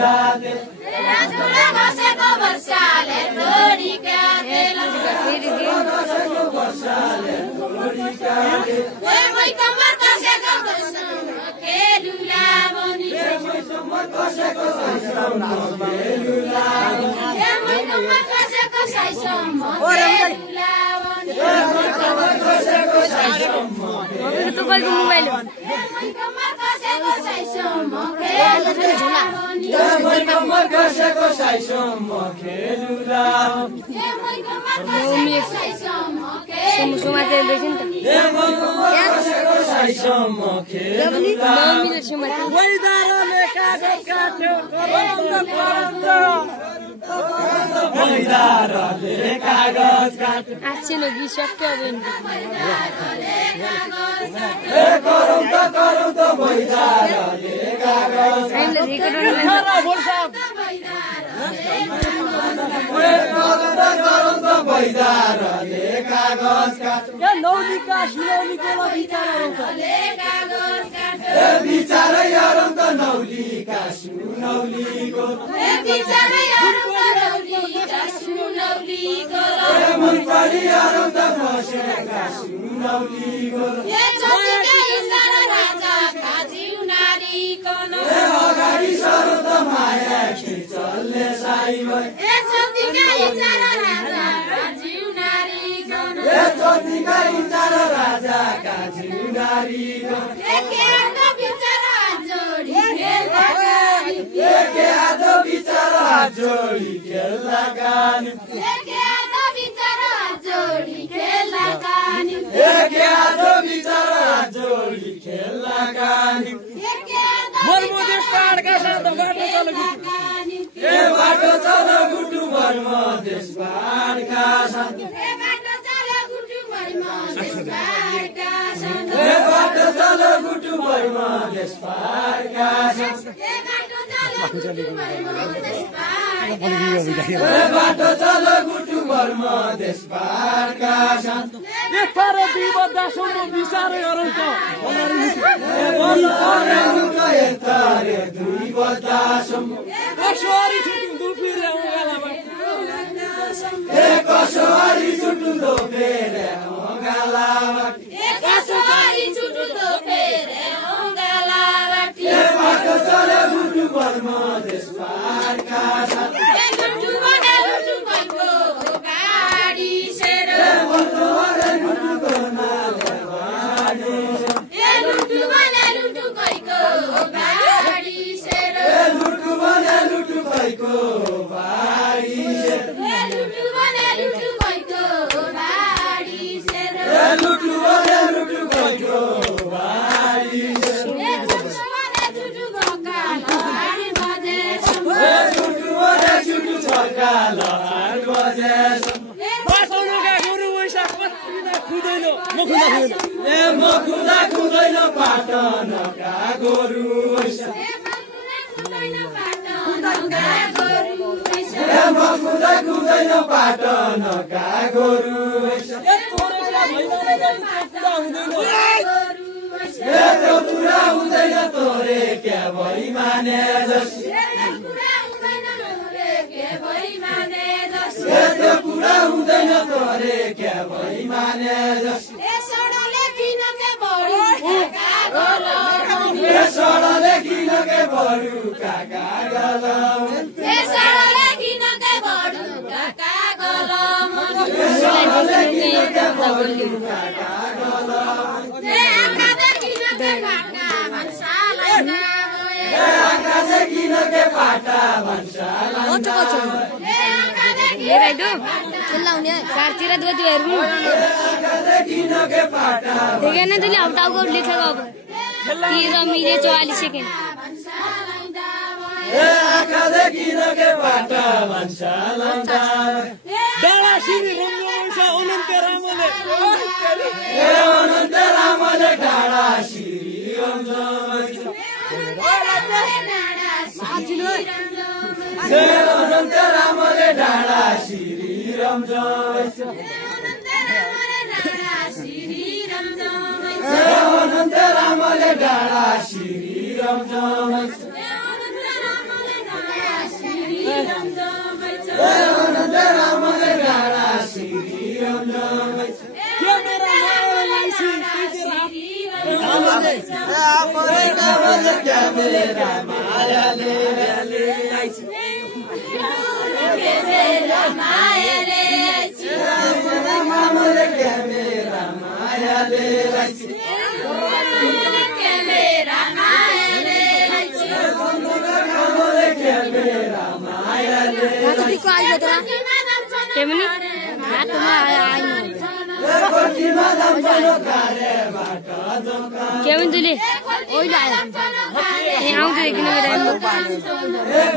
गाते राजुला बसेको वर्षाले तोडी काटे बसेको वर्षाले तोडी काटे मै कमर कसेको खेलुला बनी मै कमर कसेको साइसम्म खेलुला मै कमर कसेको साइसम्म खेलुला बनी मै कमर कसेको साइसम्म तपाईको मोबाइल हो मै कमर कसेको साइसम्म खेलुला मै कमर कसेको साइसम्म खेलुला मै कमर कसेको साइसम्म खेलुला वैदारले कागज काट्यो वैदारले कागज काट्यो आछिनो गिसक्यो गरौँ त वैदारले कागज वैदारले कागज काट्यो नौलिका सुनौलीको विचारहरु बिचारै हरौँ त नौलिका सुनौलीको मन परी हरौँ त बसेका सुनौलीको अगाडि सरो त माया खिचल्ने साइमै जतिका इचार राजा काजी नारीको एके हात बिचार जोडी खेल्ला गानी एके हात बिचार जोडी खेल्ला गानी मर्मदेश पाहाडका साथ बाटो चल गुटु मर्मदेश पाहाडका साथ बाटो चल गुटु मर्मदेश पाहाडका साथ बाटो चल गुटु मर्मदेश पाहाडका साथ यतारे दुई बदासम्म विचारै गरौँ त यतारे दुई बदासम्म कसोरी छुटुन्दो फेरि अङ्गालामा कसोरी छुटुन्दो फेरि अङ्गालामा बाटो चल गुटु मर्मदेश पाहाडका साथ खुदैन पाटनका गोरु खुदैन पाटनका गोरु पुरा हुँदैन तोरे क्या भई माने जसी पुरा हुँदैन तोरे क्या भई माने जसी सडले किन के बरु काका गलम सडले किन के बरु काका गलम किन के पाटा भन्साला सारतिर दोतीहरू देखेन तैँले अब टाउको लेखेको अब 13 मिनट 44 सेकेन्ड डाँडा सिमी रङ्गमञ्च अनन्त रामले डाँडा सिरी अनन्त रामले डाँडा सिरी रम्जैछ अनन्त रामले डाँडा सिरी रम्जैछ Kevin Dili, oi lai. Ni aung tu ikni mere. Hey,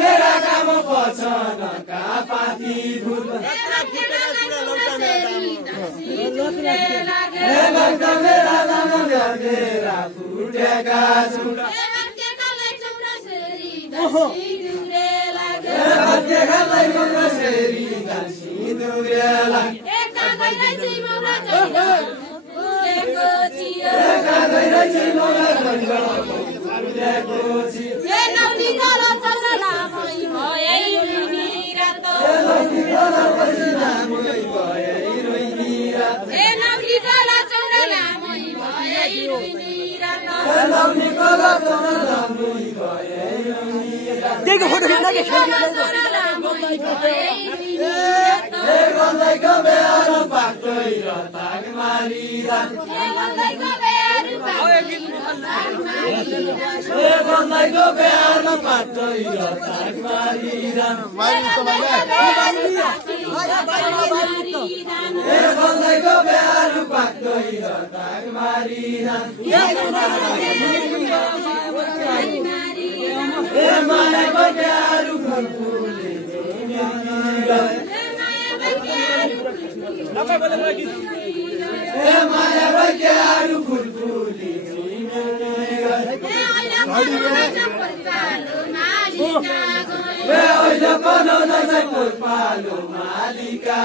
मेरा काम पछन का पाती फुल मेरा काम गरेरा फुटेका छु देखो फोटो खींचना के गन्दैको बेहार पाक्दै र ताग मारिरा गन्दैको बेहार पाक्दै र ताग मारिरा गन्दैको बेहार पाक्दै र ताग मारिरा मायाको बेहार फुलफुले मायाको बेहार फुलफुले पालो मालिका